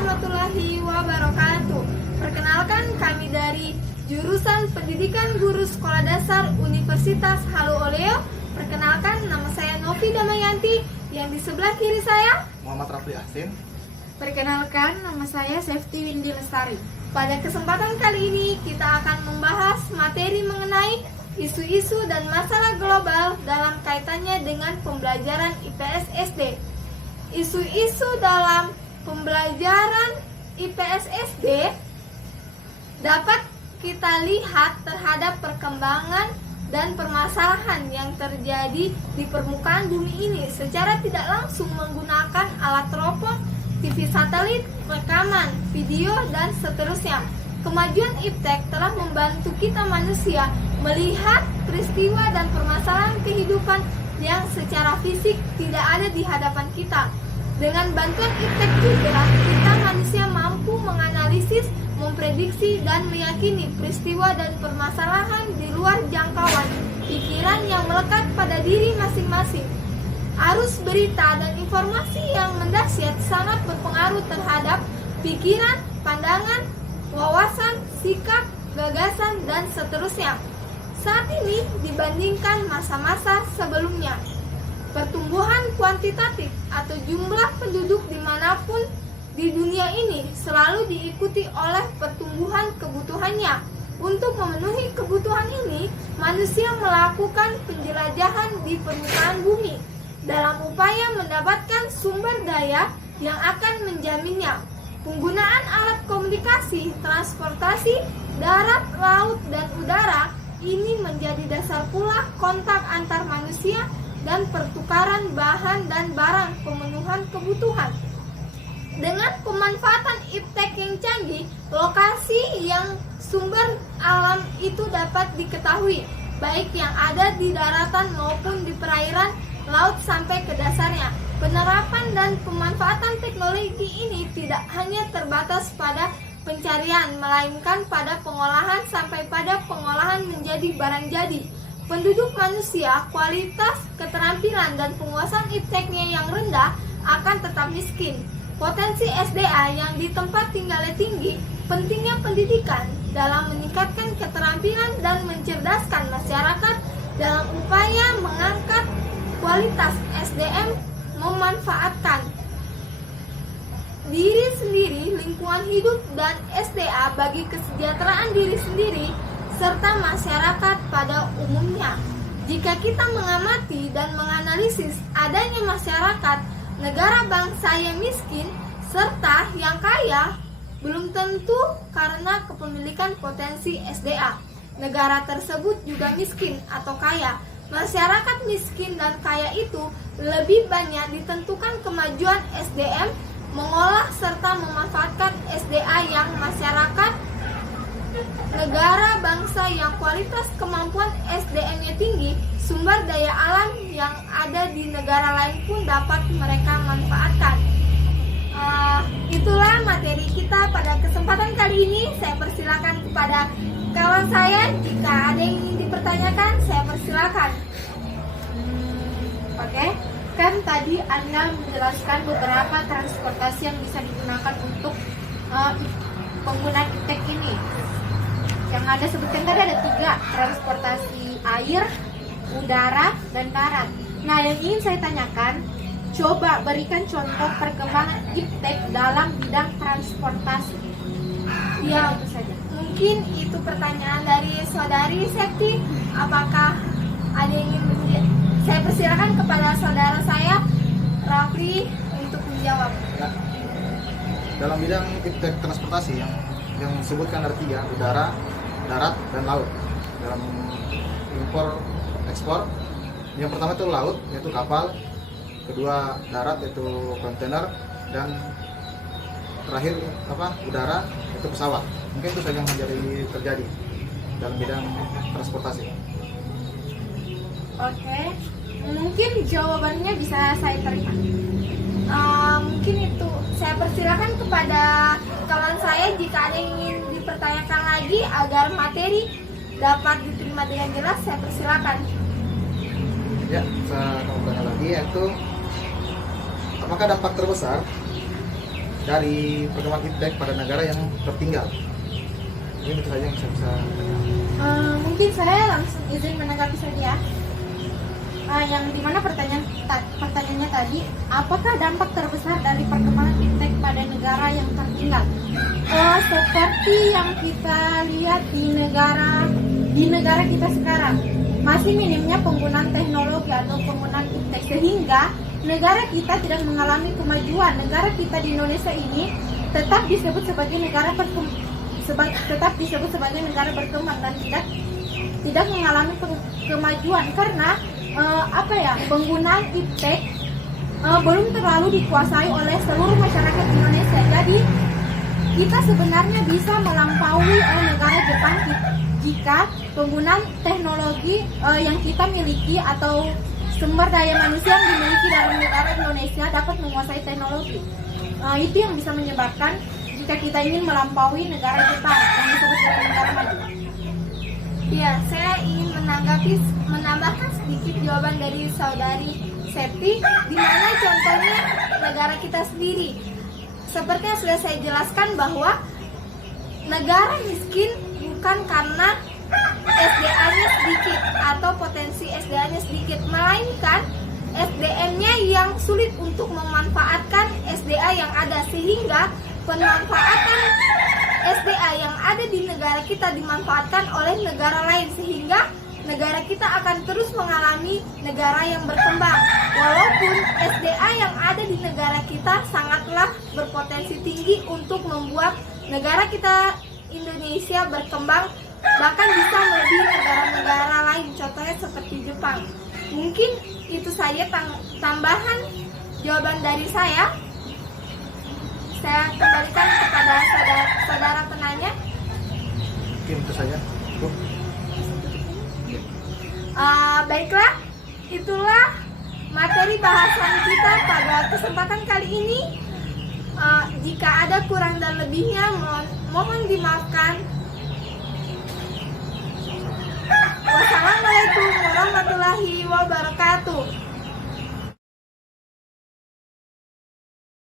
warahmatullahi wabarakatuh. Perkenalkan, kami dari Jurusan Pendidikan Guru Sekolah Dasar Universitas Halu Oleo. Perkenalkan, nama saya Novi Damayanti. Yang di sebelah kiri saya Muhammad Rafli Ahsin. Perkenalkan, nama saya Safety Windy Lestari. Pada kesempatan kali ini kita akan membahas materi mengenai isu-isu dan masalah global dalam kaitannya dengan pembelajaran IPS SD. Isu-isu dalam pembelajaran IPS SD dapat kita lihat terhadap perkembangan dan permasalahan yang terjadi di permukaan bumi ini secara tidak langsung menggunakan alat teropong, TV satelit, rekaman, video, dan seterusnya. Kemajuan iptek telah membantu kita manusia melihat peristiwa dan permasalahan kehidupan yang secara fisik tidak ada di hadapan kita. Dengan bantuan iptek juga, kita manusia mampu menganalisis, memprediksi, dan meyakini peristiwa dan permasalahan di luar jangkauan pikiran yang melekat pada diri masing-masing. Arus berita dan informasi yang mendahsyat sangat berpengaruh terhadap pikiran, pandangan, wawasan, sikap, gagasan, dan seterusnya. Saat ini dibandingkan masa-masa sebelumnya, pertumbuhan kuantitatif atau jumlah penduduk dimanapun di dunia ini selalu diikuti oleh pertumbuhan kebutuhannya. Untuk memenuhi kebutuhan ini, manusia melakukan penjelajahan di permukaan bumi dalam upaya mendapatkan sumber daya yang akan menjaminnya. Penggunaan alat komunikasi, transportasi, darat, laut, dan udara ini menjadi dasar pula kontak antar manusia dan pertukaran bahan dan barang pemenuhan kebutuhan. Dengan pemanfaatan iptek yang canggih, lokasi yang sumber alam itu dapat diketahui, baik yang ada di daratan maupun di perairan, laut sampai ke dasarnya. Penerapan dan pemanfaatan teknologi ini tidak hanya terbatas pada pencarian, melainkan pada pengolahan sampai pada pengolahan menjadi barang jadi. Penduduk manusia, kualitas, keterampilan, dan penguasaan ipteknya yang rendah akan tetap miskin. Potensi SDA yang di tempat tinggalnya tinggi, pentingnya pendidikan dalam meningkatkan keterampilan dan mencerdaskan masyarakat dalam upaya mengangkat kualitas SDM, memanfaatkan diri sendiri, lingkungan hidup, dan SDA bagi kesejahteraan diri sendiri serta masyarakat pada umumnya. Jika kita mengamati dan menganalisis adanya masyarakat, negara bangsa yang miskin serta yang kaya, belum tentu karena kepemilikan potensi SDA. Negara tersebut juga miskin atau kaya. Masyarakat miskin dan kaya itu lebih banyak ditentukan kemajuan SDM, mengolah serta memanfaatkan SDA yang masyarakat negara bangsa yang kualitas kemampuan SDM-nya tinggi, sumber daya alam yang ada di negara lain pun dapat mereka manfaatkan. Itulah materi kita pada kesempatan kali ini. Saya persilakan kepada kawan saya, jika ada yang ingin dipertanyakan, saya persilakan. Oke, kan tadi Anda menjelaskan beberapa transportasi yang bisa digunakan untuk penggunaan iptek ini. Yang ada sebutkan tadi ada 3, transportasi air, udara, dan darat. Nah, yang ingin saya tanyakan, coba berikan contoh perkembangan iptek dalam bidang transportasi. Ya, Itu saja. mungkin itu pertanyaan dari saudari Septi. Apakah ada yang ingin saya persilakan kepada saudara saya Rafli untuk menjawab. Ya. Dalam bidang iptek transportasi yang disebutkan ada 3, udara, darat, dan laut. Dalam impor ekspor, yang pertama itu laut, yaitu kapal. Kedua darat, yaitu kontainer, dan terakhir udara, yaitu pesawat. Mungkin itu saja yang terjadi dalam bidang transportasi. Oke, mungkin jawabannya bisa saya terima. Mungkin itu saya persilakan kepada kawan saya jika ada yang ingin dipertanyakan lagi agar materi dapat diterima dengan jelas, saya persilakan. Ya, saya mau tanya lagi, yaitu apakah dampak terbesar dari perkembangan iptek pada negara yang tertinggal. Ini itu saja yang saya bisa katakan. Mungkin saya langsung izin menanggapi saja. Yang dimana pertanyaannya tadi, apakah dampak terbesar dari perkembangan iptek pada negara yang tertinggal? Seperti yang kita lihat di negara kita sekarang, masih minimnya penggunaan teknologi atau penggunaan iptek, sehingga negara kita tidak mengalami kemajuan. Negara kita di Indonesia ini tetap disebut sebagai negara berkembang dan tidak mengalami kemajuan karena penggunaan iptek belum terlalu dikuasai oleh seluruh masyarakat Indonesia. Jadi kita sebenarnya bisa melampaui negara Jepang jika penggunaan teknologi yang kita miliki atau sumber daya manusia yang dimiliki dalam negara Indonesia dapat menguasai teknologi. Itu yang bisa menyebabkan jika kita ingin melampaui negara Jepang yang disebut sebagai negara maju. Ya, saya ingin menambahkan sedikit jawaban dari saudari Septi, di mana contohnya negara kita sendiri. Seperti yang sudah saya jelaskan bahwa negara miskin bukan karena SDA-nya sedikit atau potensi SDA-nya sedikit, melainkan SDM-nya yang sulit untuk memanfaatkan SDA yang ada, sehingga pemanfaatan SDA yang ada di negara kita dimanfaatkan oleh negara lain, sehingga negara kita akan terus mengalami negara yang berkembang. Walaupun SDA yang ada di negara kita sangatlah berpotensi tinggi untuk membuat negara kita Indonesia berkembang, bahkan bisa melebihi negara-negara lain, contohnya seperti Jepang. Mungkin itu saja tambahan jawaban dari saya. Saya kembalikan kepada saudara penanya. Mungkin itu saja. Baiklah, itulah materi bahasan kita pada kesempatan kali ini. Jika ada kurang dan lebihnya, mohon dimaafkan. Wassalamualaikum warahmatullahi wabarakatuh.